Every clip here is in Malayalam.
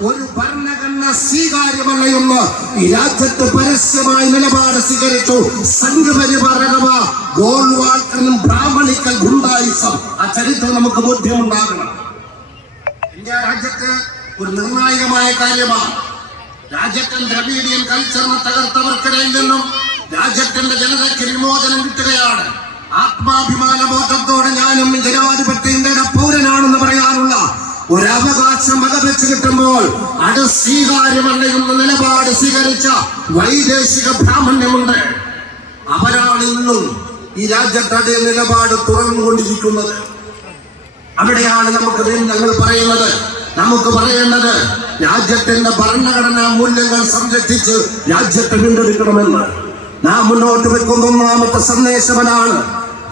ഒരു ഭരണഘടന സ്വീകാര്യമല്ല എന്ന് രാജ്യത്ത് പരസ്യമായ നിലപാട് സ്വീകരിച്ചു. സംഘപരിവാർ അഥവാ ഗോൾവാൾക്കനും ബ്രാഹ്മണിക്കൽ ഗുണ്ടായുസം ആ ചരിത്രം നമുക്ക് ബോധ്യമുണ്ടാകണം. ഇന്ത്യ രാജ്യത്ത് ഒരു നിർണായകമായ കാര്യമാണ്. രാജ്യത്തിന്റെ ദ്രവീഡിയൻ കൾച്ചറിനെ തകർത്തവർക്കിടയിൽ നിന്നും രാജ്യത്തിന്റെ ജനതയ്ക്ക് വിമോചനം കിട്ടുകയാണ്. ആത്മാഭിമാന ബോധത്തോടെ ഞാനും ഈ ജനാധിപത്യ ഇന്ത്യയുടെ പൗരനാണെന്ന് പറയാനുള്ള വകവെച്ച് കിട്ടുമ്പോൾ അത് സ്വീകാര്യമല്ല എന്ന നിലപാട് സ്വീകരിച്ച വൈദേശിക ബ്രാഹ്മണ്യമുണ്ട്. അവരാണ് ഇന്നും ഈ രാജ്യത്തെ നിലപാട് തുറന്നുകൊണ്ടിരിക്കുന്നത്. അവിടെയാണ് നമുക്ക് ഞങ്ങൾ പറയുന്നത്. നമുക്ക് പറയേണ്ടത് രാജ്യത്തിന്റെ ഭരണഘടനാ മൂല്യങ്ങൾ സംരക്ഷിച്ച് രാജ്യത്തെ വീണ്ടെടുക്കണമെന്ന്. നാം മുന്നോട്ട് വെക്കുന്ന ഒന്നാമത്തെ സന്ദേശവനാണ്.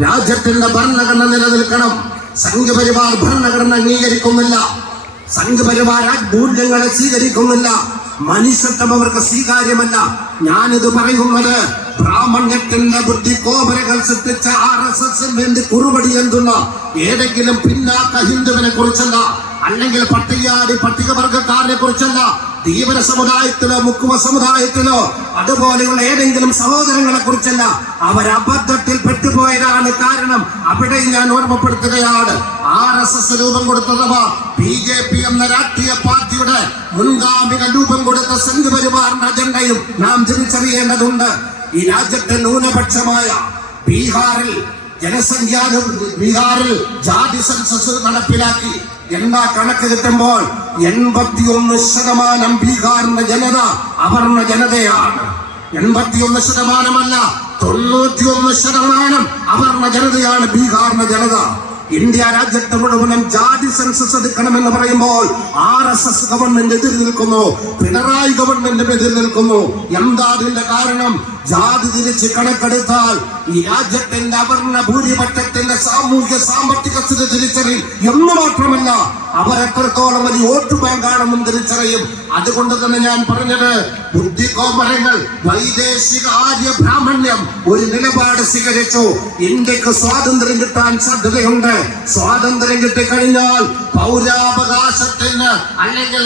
രാജ്യത്തിന്റെ ഭരണഘടന നിലനിൽക്കണം. സംഘപരിവാർ ഭരണഘടന അംഗീകരിക്കുന്നില്ല. സംഘപരിവാർ ആ മൂല്യങ്ങളെ സ്വീകരിക്കുന്നില്ല. മനുഷ്യത്വം അവർക്ക് സ്വീകാര്യമല്ല. ഞാനിത് പറയുന്നത് ബ്രാഹ്മണ്യത്തിന്റെ ബുദ്ധി കോപരകൾ സൃഷ്ടിച്ച ആർ എസ് എസിന് വേണ്ടി കുറുപടി എന്തുന്ന ഏതെങ്കിലും പിന്നാക്ക ഹിന്ദുവിനെ കുറിച്ചല്ല. അല്ലെങ്കിൽ പട്ടികജാതി പട്ടികവർഗക്കാരനെ കുറിച്ചല്ല തീവ്ര സമുദായത്തിലോ മുക്കുവ സമുദായത്തിലോ അതുപോലെയുള്ള ഏതെങ്കിലും സഹോദരങ്ങളെ കുറിച്ചല്ല അവർ അബദ്ധത്തിൽ പെട്ടുപോയതാണ് കാരണം. അവിടെ ഞാൻ ഓർമ്മപ്പെടുത്തുകയാണ്. ആർ എസ് എസ് രൂപം കൊടുത്തഥവാ ബി ജെ പി എന്ന രാഷ്ട്രീയ പാർട്ടിയുടെ മുൻഗാമിക രൂപം കൊടുത്ത സംഘപരിവാറിന്റെ അജണ്ടയും നാം തിരിച്ചറിയേണ്ടതുണ്ട്. ഈ രാജ്യത്തെ ന്യൂനപക്ഷമായ ബീഹാറിൽ ജനസംഖ്യാ ബീഹാറിൽ ജാതി സെൻസസ് നടപ്പിലാക്കി. എന്താ കണക്ക് കിട്ടുമ്പോൾ എൺപത്തിയൊന്ന് ശതമാനം ബീഹാറിന്റെ ജനത അവർണ ജനതയാണ്. എൺപത്തിയൊന്ന് ശതമാനമല്ല തൊണ്ണൂറ്റിയൊന്ന് ശതമാനം അവർണ ജനതയാണ് ബീഹാറിന്റെ ജനത. ഇന്ത്യ രാജ്യത്തെ മുഴുവനും ജാതി സെൻസസ് എടുക്കണമെന്ന് പറയുമ്പോൾ ആർ എസ് എസ് ഗവൺമെന്റ് എതിർ നിൽക്കുന്നു. പിണറായി ഗവൺമെന്റ് എതിർ നിൽക്കുന്നു. എന്താ അതിന്റെ കാരണം? ജാതി തിരിച്ച് കണക്കെടുത്താൽ ഈ രാജ്യത്തിന്റെ അവർണ ഭൂരിപക്ഷത്തിന്റെ സാമൂഹ്യ സാമ്പത്തിക സ്ഥിതി തിരിച്ചറിയും എന്ന് മാത്രമല്ല അവർ എത്രത്തോളം വലിയ വോട്ട് ബാങ്കാണെന്നും തിരിച്ചറിയും. അതുകൊണ്ട് തന്നെ ഞാൻ പറഞ്ഞത് ബുദ്ധികോമരങ്ങൾ വൈദേശിക ആര്യ ബ്രാഹ്മണ്യം ഒരു നിലപാട് സ്വീകരിച്ചു. ഇന്ത്യയ്ക്ക് സ്വാതന്ത്ര്യം കിട്ടാൻ സാധ്യതയുണ്ട്. സ്വാതന്ത്ര്യം കിട്ടിക്കഴിഞ്ഞാൽ പൗരാവകാശത്തിന് അല്ലെങ്കിൽ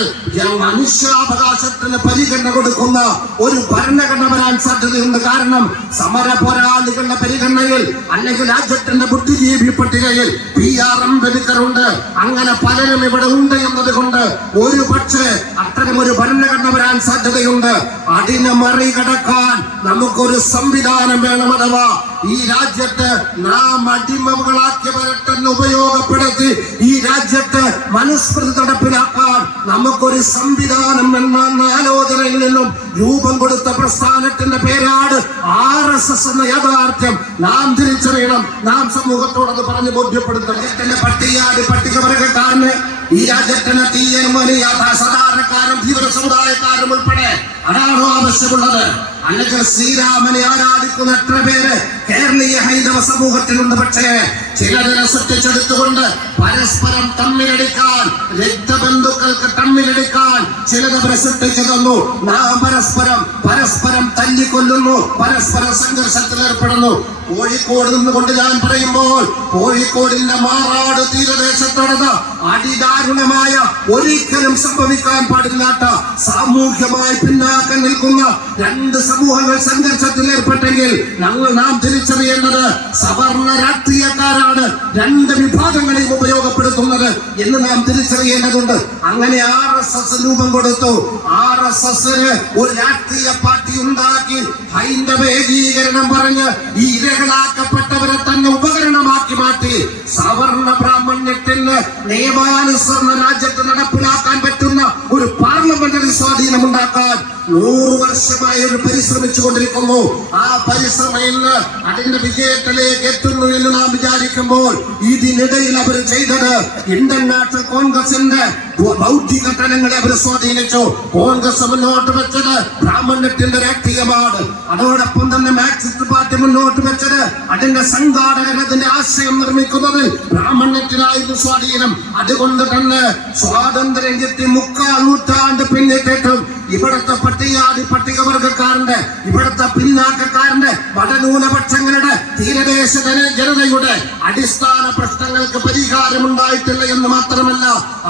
മനുഷ്യാവകാശത്തിന് പരിഗണന കൊടുക്കുന്ന ഒരു ഭരണഘടന വരാൻ സാധ്യതയുണ്ട്. കാരണം സമര പോരാളികളുടെ പരിഗണനയിൽ അല്ലെങ്കിൽ രാജ്യത്തിന്റെ ബുദ്ധിജീവി പട്ടികയിൽ പി ആർ അംബേദ്കർ ഉണ്ട്. അങ്ങനെ പലരും ഇവിടെ ഉണ്ട് എന്നതുകൊണ്ട് ഒരു പക്ഷേ അത്തരം ഒരു ഭരണഘടന വരാൻ സാധ്യതയുണ്ട്. അതിനെ മറികടക്കാൻ നമുക്കൊരു സംവിധാനം വേണം അഥവാ ഈ രാജ്യത്ത് നാം അടിമകളാക്കി വരട്ടെന്ന് ഉപയോഗപ്പെടുത്തി ഈ രാജ്യത്ത് മനുസ്മൃതി നടപ്പിലാക്കാൻ നമുക്കൊരു സംവിധാനം എന്ന ആലോചനയിൽ നിന്നും രൂപം കൊടുത്ത പ്രസ്ഥാനത്തിന്റെ പേരാണ് ആർ എസ് എസ് എന്ന യാഥാർത്ഥ്യം. നാം തിരിച്ചറിയണം. നാം സമൂഹത്തോടത് പറഞ്ഞ് ബോധ്യപ്പെടുത്തണം. പട്ടികാടി പട്ടിക പട്ടികവർഗക്കാരന് ഈ രാജ്യത്തിന് തീയനും വലിയ സാധാരണക്കാരും തീവ്ര സമുദായക്കാരും ഉൾപ്പെടെ അതാണോ ആവശ്യമുള്ളത്. അല്ലെങ്കിൽ ശ്രീരാമനെ ആരാധിക്കുന്ന എത്ര പേര്? കേരളീയ ഹൈന്ദവ സമൂഹത്തിലുണ്ട് പക്ഷേ ചിലതിനെ സൃഷ്ടിച്ചെടുത്തുകൊണ്ട് പരസ്പരം തമ്മിലടിക്കാൻ രക്തബന്ധുക്കൾക്ക് തമ്മിലടിക്കാൻ ചിലത് സൃഷ്ടിച്ചു തന്നു. നാം പരസ്പരം പരസ്പരം തല്ലിക്കൊല്ലുന്നു പരസ്പരം സംഘർഷത്തിൽ ഏർപ്പെടുന്നു. കോഴിക്കോട് നിന്നുകൊണ്ട് ഞാൻ പറയുമ്പോൾ കോഴിക്കോടിന്റെ മാറാട് തീരദേശത്ത് നടന്ന അതിദാരുണമായ ഒരിക്കലും സംഭവിക്കാൻ പാടില്ലാത്ത സാമൂഹ്യമായി പിന്നാക്കം നിൽക്കുന്ന രണ്ട് സമൂഹങ്ങൾ സംഘർഷത്തിൽ ഏർപ്പെട്ടെങ്കിൽ ഞങ്ങൾ നാം തിരിച്ചറിയേണ്ടത് സവർണ രാഷ്ട്രീയക്കാരാണ് രണ്ട് വിഭാഗങ്ങളെയും ഉപയോഗപ്പെടുത്തുന്നത് എന്ന് നാം തിരിച്ചറിയേണ്ടതുണ്ട്. അങ്ങനെ ആർ എസ് എസ് രൂപം കൊടുത്തു. ആർ എസ് എസിന് ഒരു രാഷ്ട്രീയ പാർട്ടി ഉണ്ടാക്കി ഹൈന്ദവ ഏകീകരണം പറഞ്ഞ് ഈ ഇരകളാക്കപ്പെട്ടവരെ തന്നെ ഉപകരണമാക്കി മാറ്റി. സവർണ ബ്രാഹ്മണ്യത്തിൽ നിയമാനുസരണ രാജ്യത്ത് നടപ്പിലാക്കാൻ പറ്റുന്ന ഒരു പാർലമെന്ററി സ്വാധീനം ഉണ്ടാക്കാൻ നൂറ് വർഷമായി അവർ പരിശ്രമിച്ചു കൊണ്ടിരിക്കുന്നു ആ പരിശ്രമയിൽ അതിന്റെ വിജയത്തിലേക്ക് എത്തുന്നു എന്ന് നാം വിചാരിക്കുമ്പോൾ ഇതിനിടയിൽ അവർ ചെയ്തത് ഇന്ത്യൻ നാഷണൽ കോൺഗ്രസിന്റെ ബൗദ്ധിക തലങ്ങളെ അവർ സ്വാധീനിച്ചു. കോൺഗ്രസ് മുന്നോട്ട് വെച്ചത് ബ്രാഹ്മണ്യത്തിന്റെ രാഷ്ട്രീയമാണ്. അതോടൊപ്പം തന്നെ മാർക്സിസ്റ്റ് പാർട്ടി മുന്നോട്ട് വെച്ചത് അതിന്റെ സംഘാടകർ അതിന്റെ ആശയം നിർമ്മിക്കുന്നത് ബ്രാഹ്മണ്യത്തിലായിരുന്നു സ്വാധീനം. അതുകൊണ്ട് തന്നെ സ്വാതന്ത്ര്യം കിട്ടി മുക്കാൽ നൂറ്റാണ്ട് പിന്നിട്ടിട്ടും ഇവിടുത്തെ പട്ടികാതി പട്ടികവർഗക്കാരന്റെ ഇവിടുത്തെ പിന്നാക്കക്കാരന്റെ വടന്യൂനപക്ഷങ്ങളുടെ തീരദേശ ജനതയുടെ അടിസ്ഥാന പ്രശ്നങ്ങൾക്ക് പരിഹാരം ഉണ്ടായിട്ടില്ല എന്ന് മാത്രമല്ല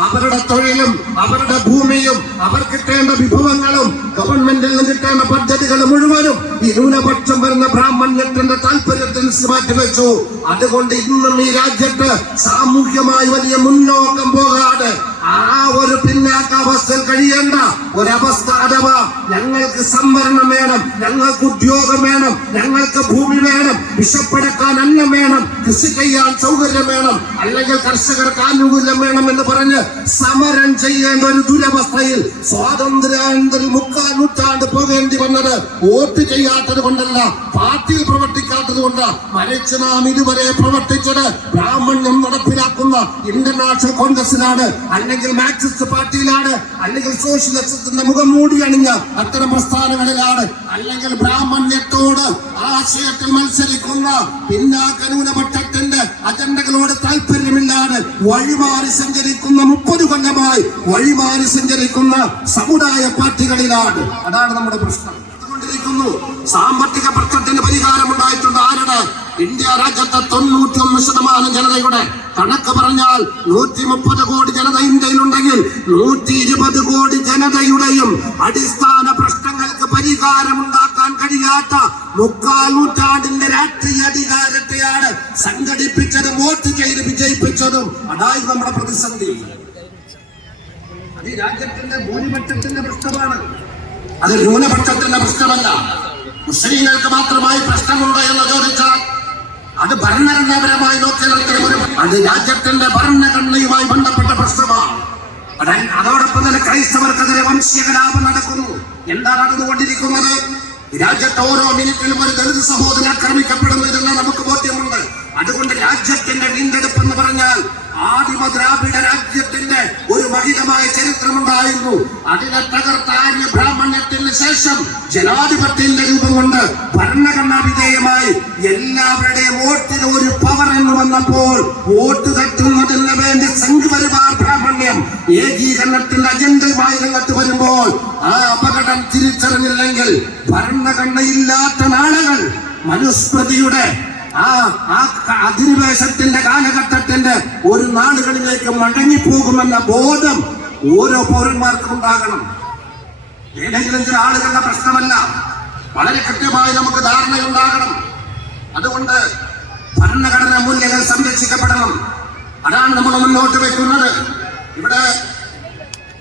അവരുടെ തൊഴിലും അവരുടെ ഭൂമിയും അവർ കിട്ടേണ്ട വിഭവങ്ങളും ഗവൺമെന്റിൽ നിന്ന് കിട്ടേണ്ട പദ്ധതികൾ മുഴുവനും ഈ ന്യൂനപക്ഷം വരുന്ന ബ്രാഹ്മണ്യത്തിന്റെ താല്പര്യത്തിന് മാറ്റിവെച്ചു. അതുകൊണ്ട് ഇന്നും ഈ രാജ്യത്ത് സാമൂഹ്യമായി വലിയ മുന്നോക്കം പോകാതെ ആ ഒരു പിന്നാക്ക പിന്നാക്കാവസ്ഥയിൽ കഴിയേണ്ട ഒരവസ്ഥ അഥവാ ഞങ്ങൾക്ക് സംവരണം വേണം ഞങ്ങൾക്ക് ഉദ്യോഗം വേണം ഞങ്ങൾക്ക് ഭൂമി വേണം വിശപ്പടക്കാൻ അന്നം വേണം കൃഷി ചെയ്യാൻ സൗകര്യം വേണം അല്ലെങ്കിൽ കർഷകർക്ക് ആനുകൂല്യം വേണം എന്ന് പറഞ്ഞ് സമരം ചെയ്യേണ്ട ഒരു ദുരവസ്ഥയിൽ സ്വാതന്ത്ര്യാനന്തര മുക്കാൽ നൂറ്റാണ്ട് പോകേണ്ടി വന്നത് വോട്ട് ചെയ്യാത്തത് കൊണ്ടല്ല പാർട്ടിയിൽ പ്രവർത്തിക്കാത്തത് കൊണ്ട്. മരിച്ച് നാം ഇതുവരെ പ്രവർത്തിച്ചത് ബ്രാഹ്മണ്യം നടപ്പിലാക്കുന്ന ഇന്റർനാഷണൽ കോൺഗ്രസിലാണ് അല്ലെങ്കിൽ മാർക്സിസ്റ്റ് പാർട്ടിയിലാണ് അല്ലെങ്കിൽ സോഷ്യലിസത്തിന്റെ മുഖം മൂടി അണിഞ്ഞ അത്തരം പ്രസ്ഥാനങ്ങളിലാണ് അല്ലെങ്കിൽ ബ്രാഹ്മണ്യത്തോട് ആശയത്തിൽ മത്സരിക്കുന്ന പിന്നാക്ക ന്യൂനപക്ഷത്തിന്റെ അജണ്ടകളോട് താല്പര്യമില്ലാതെ വഴിമാറി സഞ്ചരിക്കുന്ന മുപ്പത് കൊല്ലമായി വഴിമാറി സഞ്ചരിക്കുന്ന സമുദായ പാർട്ടികളിലാണ്. അതാണ് നമ്മുടെ പ്രശ്നം. സാമ്പത്തിക പ്രശ്നത്തിന് പരിഹാരമുണ്ടായിട്ടുണ്ട്. ഇന്ത്യ രാജ്യത്തെ തൊണ്ണൂറ്റി ഒന്ന് ശതമാനം ജനതയുടെ കണക്ക് പറഞ്ഞാൽ നൂറ്റി മുപ്പത് കോടി ജനത ഇന്ത്യയിലുണ്ടെങ്കിൽ നൂറ്റി ഇരുപത് കോടി ജനതയുടെയും അടിസ്ഥാന പ്രശ്നങ്ങൾക്ക് പരിഹാരമുണ്ടാക്കാൻ കഴിയാത്ത മുക്കാൽ നൂറ്റാണ്ടിന്റെ രാഷ്ട്രീയ അധികാരത്തെയാണ് സംഘടിപ്പിച്ചതും വോട്ട് ചെയ്ത് വിജയിപ്പിച്ചതും. അതായത് നമ്മുടെ പ്രതിസന്ധി. ഈ രാജ്യത്തിന്റെ ഭൂരിപക്ഷത്തിന്റെ പ്രശ്നമാണ്. അത് ന്യൂനപക്ഷത്തിന്റെ പ്രശ്നമല്ല. മുസ്ലിങ്ങൾക്ക് മാത്രമായി പ്രശ്നമുണ്ടോ എന്ന് ചോദിച്ചാൽ അത് ഭരണഘടനാപരമായി ഒരു അത് രാജ്യത്തിന്റെ ഭരണഘടനയുമായി ബന്ധപ്പെട്ട പ്രശ്നമാണ്. അതോടൊപ്പം തന്നെ ക്രൈസ്തവർക്കെതിരെ വംശീയ കലാപം നടക്കുന്നു. എന്താണ് നടന്നുകൊണ്ടിരിക്കുന്നത് രാജ്യത്ത് ഓരോ മിനിറ്റിലും ഒരു ദളിത് സഹോദരൻ ആക്രമിക്കപ്പെടുന്നു ഇതെല്ലാം നമുക്ക് ബോധ്യമുണ്ട്. അതുകൊണ്ട് രാജ്യത്തിന്റെ വീണ്ടെടുപ്പ് എന്ന് പറഞ്ഞാൽ ആദിമ ദ്രാവിഡ രാജ്യത്തിന്റെ ഒരു മഹിതമായ ചരിത്രമുണ്ടായിരുന്നു. അതിനെ തകർത്ത ആര്യ ബ്രാഹ്മണ്യത്തിന് ശേഷം ജനാധിപത്യത്തിന്റെ രൂപം കൊണ്ട് ഭരണഘടനാ വിധേയമായി എല്ലാവരുടെയും വോട്ടിന് ഒരു പവർ എന്ന് വന്നപ്പോൾ വോട്ട് തട്ടുന്നതിന് വേണ്ടി സംഘപരിവാർ ബ്രാഹ്മണ്യം ഏകീകരണത്തിന്റെ അജണ്ടയുമായി രംഗത്ത് വരുമ്പോൾ ആ അപകടം തിരിച്ചറിഞ്ഞില്ലെങ്കിൽ ഭരണഘടനയില്ലാത്ത നാളുകൾ മനുസ്മൃതിയുടെ ആ ആ അധിനിവേശത്തിന്റെ കാലഘട്ടത്തിന്റെ ഒരു നാടുകളിലേക്ക് മടങ്ങിപ്പോകുമെന്ന ബോധം ഓരോ പൗരന്മാർക്കും ഉണ്ടാകണം. ഏതെങ്കിലും ചില ആളുകളുടെ പ്രശ്നമല്ല. വളരെ കൃത്യമായി നമുക്ക് ധാരണയുണ്ടാകണം. അതുകൊണ്ട് ഭരണഘടന മൂല്യങ്ങൾ സംരക്ഷിക്കപ്പെടണം. അതാണ് നമ്മൾ മുന്നോട്ട് വെക്കുന്നത്. ഇവിടെ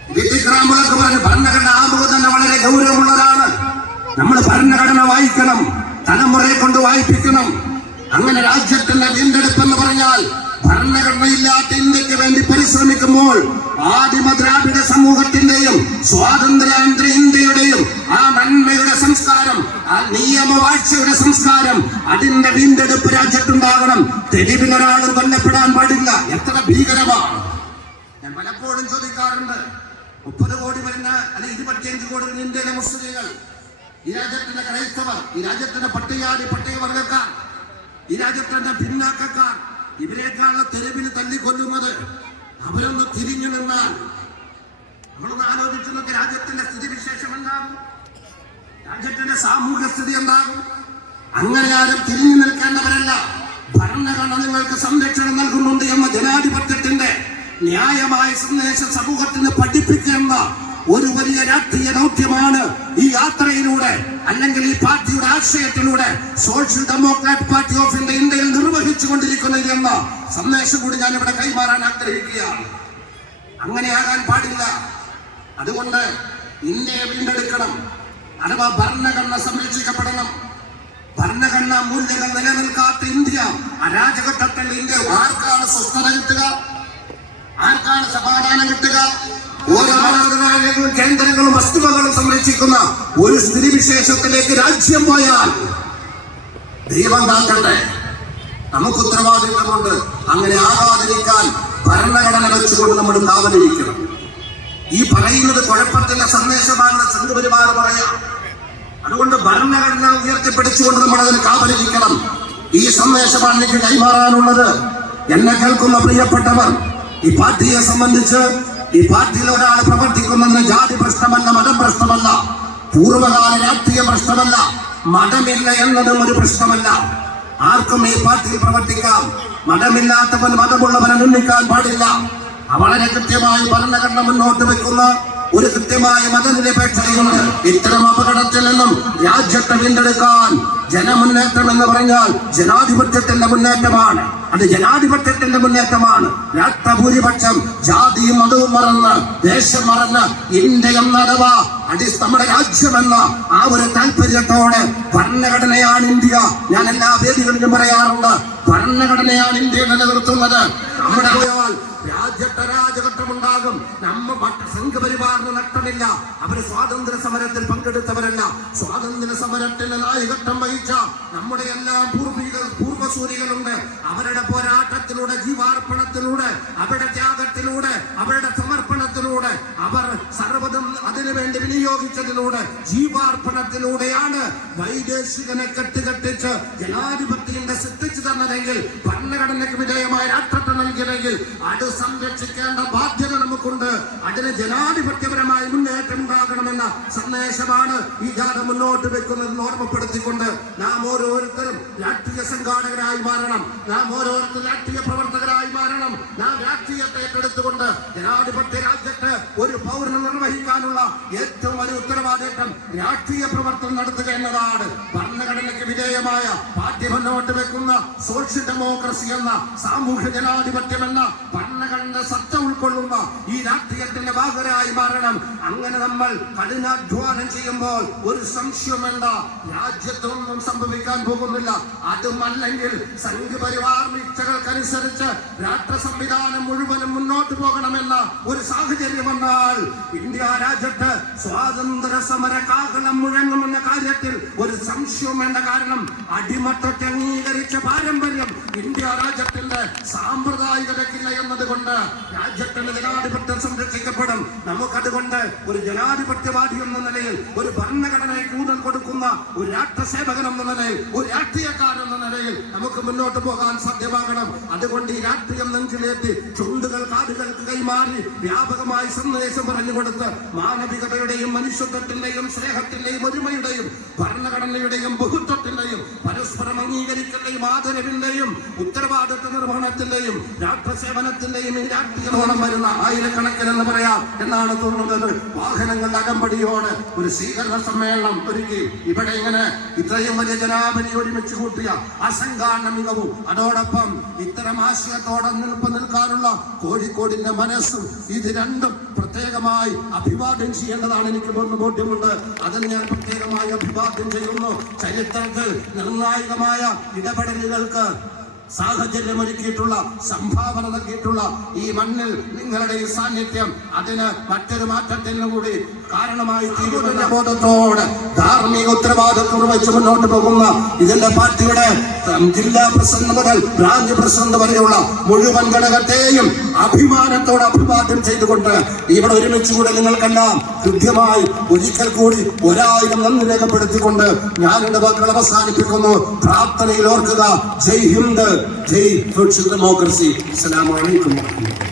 വിധിക്രാമുകൾക്ക് പറഞ്ഞു ഭരണഘടന ആമുഖം തന്നെ വളരെ ഗൗരവമുള്ളതാണ്. നമ്മൾ ഭരണഘടന വായിക്കണം തലമുറയെ കൊണ്ട് വായിപ്പിക്കണം. അങ്ങനെ രാജ്യത്തിന്റെ വീണ്ടെടുപ്പ് എന്ന് പറഞ്ഞാൽ ഭരണഘടനയില്ലാത്ത ഇന്ത്യയ്ക്ക് വേണ്ടി പരിശ്രമിക്കുമ്പോൾ ആദിമ ദ്രാവിഡ സമൂഹത്തിന്റെയും സ്വാതന്ത്ര്യാന്തര ഇന്ത്യയുടെയും ആ നന്മയുടെ സംസ്കാരം ആ നിയമവാഴ്ചയുടെ സംസ്കാരം അതിന്റെ വീണ്ടെടുപ്പ് രാജ്യത്തുണ്ടാകണം. തെരുവിലൊരാളും കൊല്ലപ്പെടാൻ പാടില്ല. എത്ര ഭീകരമാണ്. ഞാൻ പലപ്പോഴും ചോദിക്കാറുണ്ട് മുപ്പത് കോടി വരുന്ന അല്ലെങ്കിൽ ഇരുപത്തിയഞ്ച് കോടി വരുന്ന ഇന്ത്യയിലെ മുസ്ലിങ്ങൾ ഈ രാജ്യത്തിന്റെ ക്രൈസ്തവർ ഈ രാജ്യത്തിന്റെ പട്ടികാടി പട്ടികവർഗക്കാർ ഈ രാജ്യത്തിന്റെ പിന്നാക്കക്കാർ ഇവരെക്കാളുള്ള തെരുവിൽ തല്ലിക്കൊല്ലുന്നത്. അവരൊന്ന് തിരിഞ്ഞു നിന്നാൽ നമ്മളൊന്ന് ആലോചിച്ചു നോക്കി രാജ്യത്തിന്റെ സ്ഥിതിവിശേഷം എന്താകും? രാജ്യത്തിന്റെ സാമൂഹ്യ സ്ഥിതി എന്താകും? അങ്ങനെ ആരും തിരിഞ്ഞു നിൽക്കേണ്ടവരല്ല. ഭരണഘടന നിങ്ങൾക്ക് സംരക്ഷണം നൽകുന്നുണ്ട് എന്ന ജനാധിപത്യത്തിന്റെ ന്യായമായ സന്ദേശം സമൂഹത്തിന് പഠിപ്പിക്കുന്ന ഒരു വലിയ രാഷ്ട്രീയ ദൗത്യമാണ് ഈ യാത്രയിലൂടെ അല്ലെങ്കിൽ ഈ പാർട്ടിയുടെ ആശയത്തിലൂടെ social democrat party of India ഇന്ത്യയിൽ നിർവഹിച്ചു കൊണ്ടിരിക്കുന്നത് എന്ന സന്ദേശം കൂടി ഞാൻ ഇവിടെ കൈമാറാൻ ആഗ്രഹിക്കുകയാണ്. അങ്ങനെയാകാൻ പാടില്ല. അതുകൊണ്ട് ഇന്ത്യയെ വീണ്ടെടുക്കണം അഥവാ ഭരണഘടന സംരക്ഷിക്കപ്പെടണം. ഭരണഘടന മൂല്യങ്ങൾ നിലനിൽക്കാത്ത ഇന്ത്യ അരാജകത്വത്തിൽ ഇന്ത്യ ആർക്കാണ് സ്വസ്ഥത കിട്ടുക? ആർക്കാണ് സമാധാനം കിട്ടുക? ഓരോ വസ്തുവകളും ഒരു സ്ഥിതിവിശേഷത്തിലേക്ക് രാജ്യം പോയാൽ ദൈവം കാക്കട്ടെ. നമുക്ക് ഉത്തരവാദിത്തമുണ്ട്. അങ്ങനെ ആകാതിരിക്കാൻ ഭരണഘടന വെച്ചുകൊണ്ട് നമ്മൾ കാവലിരിക്കണം. ഈ പറയുന്നത് കുഴപ്പത്തിന്റെ സന്ദേശമാണ് സംഘപരിമാർ പറയാം. അതുകൊണ്ട് ഭരണഘടന ഉയർത്തിപ്പിടിച്ചുകൊണ്ട് നമ്മൾ അതിന് കാവലിരിക്കണം. ഈ സന്ദേശമാണ് എനിക്ക് കൈമാറാനുള്ളത്. എന്നെ കേൾക്കുന്ന പ്രിയപ്പെട്ടവർ ഈ പാർട്ടിയെ സംബന്ധിച്ച് ഈ പാർട്ടിയിൽ ഒരാൾ പ്രവർത്തിക്കുന്നതിന് ജാതി പ്രശ്നമല്ല മതം പ്രശ്നമല്ല പൂർവകാല രാഷ്ട്രീയ പ്രശ്നമല്ല മതമില്ല എന്നതും ഒരു പ്രശ്നമല്ല. ആർക്കും ഈ പാർട്ടിയിൽ പ്രവർത്തിക്കാം. മതമില്ലാത്തവൻ മതമുള്ളവനെ നിന്ദിക്കാൻ പാടില്ല. വളരെ കൃത്യമായി ഭരണഘടന മുന്നോട്ട് വെക്കുന്ന ഒരു കൃത്യമായ മതനിരപേക്ഷതയുണ്ട്. ഇത്തരം അപകടത്തിൽ നിന്നും രാജ്യത്തെ വീണ്ടെടുക്കാൻ ജനമുന്നേറ്റം എന്ന് പറഞ്ഞാൽ ജനാധിപത്യത്തിന്റെ മുന്നേറ്റമാണ്. അത് ജനാധിപത്യത്തിന്റെ മുന്നേറ്റമാണ്. രാഷ്ട്രഭൂരിപക്ഷം ജാതിയും മതവും മറന്ന് ദേശം മറന്ന് ഇന്ത്യ എന്ന അഥവാ അടി നമ്മുടെ രാജ്യമെന്ന ആ ഒരു താല്പര്യത്തോടെ ഭരണഘടനയാണ് ഇന്ത്യ. ഞാൻ എല്ലാ വേദികളിലും പറയാറുണ്ട് ഭരണഘടനയാണ് ഇന്ത്യ നിലനിർത്തുന്നത്. നമ്മുടെ പോയാൽ രാജ്യത്തെ രാജഘട്ടമുണ്ടാകും. നമ്മ സംഘപരിവാറിന് നഷ്ടമില്ല അവർ സ്വാതന്ത്ര്യ സമരത്തിൽ പങ്കെടുത്തവരല്ല. സ്വാതന്ത്ര്യ സമരത്തിന്റെ നായകട്ടം വഹിച്ച നമ്മുടെ എല്ലാം പൂർവികൾ പൂർവസൂരികളുണ്ട് അവരുടെ പോരാട്ടത്തിലൂടെ ജീവാർപ്പണത്തിലൂടെ അവരുടെ ത്യാഗത്തിലൂടെ അവരുടെ സമർപ്പണത്തിലൂടെ അവർ സർവതും അതിനുവേണ്ടി വിനിയോഗിച്ചതിലൂടെ ജീവാർപ്പണത്തിലൂടെയാണ് വൈദേശികനെ കെട്ടുകെട്ടിച്ച് ജനാധിപത്യത്തിന്റെ സൃഷ്ടിച്ചു തന്നതെങ്കിൽ ഭരണഘടനയ്ക്ക് വിധേയമായ രാഷ്ട്രത്തെ നൽകിയതെങ്കിൽ അത് സംരക്ഷിക്കേണ്ട ബാധ്യത നമുക്കുണ്ട്. അതിന് ജനാധിപത്യപരമായ മുന്നേറ്റം ഉണ്ടാകണമെന്ന സന്ദേശമാണ് ഈ ജാഥ മുന്നോട്ട് വെക്കുന്നതെന്ന് ഓർമ്മപ്പെടുത്തിക്കൊണ്ട് നാം ഓരോരുത്തരും രാഷ്ട്രീയ സംഘാടകരായി മാറണം. നാം ഓരോരുത്തരും രാഷ്ട്രീയ പ്രവർത്തകരായി മാറണം. നാം രാഷ്ട്രീയത്തെ ഏറ്റെടുത്തുകൊണ്ട് ജനാധിപത്യ രാജ്യത്ത് ഒരു പൗരന് നിർവഹിക്കാനുള്ള ഏറ്റവും വലിയ ഉത്തരവാദിത്തം രാഷ്ട്രീയ പ്രവർത്തനം നടത്തുക എന്നതാണ്. ഭരണഘടനയ്ക്ക് വിധേയമായ പാർട്ടി മുന്നോട്ട് വെക്കുന്ന സോഷ്യൽ ഡെമോക്രസി എന്ന സാമൂഹ്യ ജനാധിപത്യം എന്ന ഭരണഘടന സത്ത ഉൾക്കൊള്ളുന്ന ഈ രാഷ്ട്രീയത്തിന്റെ ഭാഗരായി മാറണം. അങ്ങനെ നമ്മൾ കഠിനാധ്വാനം ചെയ്യുമ്പോൾ ഒരു സംശയം വേണ്ട. രാജ്യത്തൊന്നും സംഭവിക്കാൻ പോകുന്നില്ല. അതുമല്ലെങ്കിൽ സംഘപരിവാർ വീഴ്ചകൾക്കനുസരിച്ച് രാഷ്ട്ര സംവിധാനം മുഴുവനും മുന്നോട്ട് പോകണമെന്ന ഒരു സാഹചര്യം വന്നാൽ ഇന്ത്യ രാജ്യത്ത് സ്വാതന്ത്ര്യ സമര കാഹളം മുഴങ്ങുമെന്ന കാര്യത്തിൽ ഒരു സംശയം വേണ്ട. കാരണം അടിമത്തൊക്കെ അംഗീകരിച്ച പാരമ്പര്യം ഇന്ത്യ രാജ്യത്തിന്റെ സാമ്പ്രദായികതയ്ക്കില്ല എന്നതുകൊണ്ട് രാജ്യത്തിന്റെ ജനാധിപത്യം സംരക്ഷിക്കപ്പെടും. നമുക്കതുകൊണ്ട് ഒരു ജനാധിപത്യവാദി എന്ന നിലയിൽ ഒരു ഭരണഘടനയ്ക്ക് ഊന്നൽ കൊടുക്കുന്ന ഒരു രാഷ്ട്രസേവകൻ എന്ന നിലയിൽ ഒരു രാഷ്ട്രീയക്കാരൻ എന്ന നിലയിൽ നമുക്ക് മുന്നോട്ട് പോകാൻ സാധ്യമാകണം. അതുകൊണ്ട് ഈ രാഷ്ട്രീയം നെഞ്ചിലേറ്റി ചുണ്ടുകൾ കൈമാറി വ്യാപകമായി സന്ദേശം പറഞ്ഞു കൊടുത്ത് മാനവികതയുടെയും മനുഷ്യത്വത്തിന്റെയും സ്നേഹത്തിന്റെയും ഒരുമയുടെയും ഭരണഘടനയുടെയും ബഹുത്വത്തിന്റെയും പരസ്പരം അംഗീകരിക്കലിന്റെയും ആദരവിന്റെയും ഉത്തരവാദിത്വ നിർവഹണത്തിന്റെയും രാഷ്ട്രസേവനത്തിന്റെയും രാഷ്ട്രീയത്തോളം വരുന്ന ആയിരക്കണക്കിന് എന്ന് പറയാം എന്നാണ് തോന്നുന്നത്. വാഹനങ്ങളുടെ അകമ്പടിയോട് ഒരു സ്വീകരണ സമ്മേളനം ഒരുക്കി. ഇവിടെ ഇങ്ങനെ ഇത്രയും വലിയ ജനാബലി ഒരുമിച്ച് കൂട്ടിയ അസംഘാടന മികവും അതോടൊപ്പം ഇത്തരം ആശയത്തോടെ നിൽപ്പ് നിൽക്കാനുള്ള കോഴിക്കോടിന്റെ മനസ്സും ഇത് രണ്ടും പ്രത്യേകമായി അഭിവാദ്യം ചെയ്യേണ്ടതാണ് എനിക്ക് ബോധ്യമുണ്ട്. അതിന് ഞാൻ പ്രത്യേകമായി അഭിവാദ്യം ചെയ്യുന്നു. ചരിത്രത്തിൽ നിർണായകമായ ഇടപെടലുകൾക്ക് സാഹചര്യം ഒരുക്കിയിട്ടുള്ള സംഭാവന നൽകിയിട്ടുള്ള ഈ മണ്ണിൽ നിങ്ങളുടെ ഈ സാന്നിധ്യം അതിന് മറ്റൊരു മാറ്റത്തിനും കൂടി കാരണമായി തീരുമെന്ന ബോധത്തോട് ധാർമ്മിക ഉത്തരവാദിത്വം വെച്ച് മുന്നോട്ട് പോകുന്ന ഇതിന്റെ പാർട്ടിയുടെ ജില്ലാ പ്രസിഡന്റ് മുതൽ ബ്രാഞ്ച് പ്രസിഡന്റ് വരെയുള്ള മുഴുവൻ ഘടകത്തെയും അഭിമാനത്തോട് അഭിവാദ്യം ചെയ്തുകൊണ്ട് ഇവിടെ ഒരുമിച്ച് കൂടെ നിങ്ങൾക്കെല്ലാം കൃത്യമായി ഒരിക്കൽ കൂടി ഒരായിരം നന്ദി രേഖപ്പെടുത്തിക്കൊണ്ട് ഞാൻ എന്റെ വാക്കുകൾ അവസാനിപ്പിക്കുന്നു. പ്രാർത്ഥനയിൽ ഓർക്കുക. ജയ് ഹിന്ദ്. ജയ് ഡെമോക്രസി. അസ്സലാമു അലൈക്കും വറഹ്മത്തുള്ളാഹി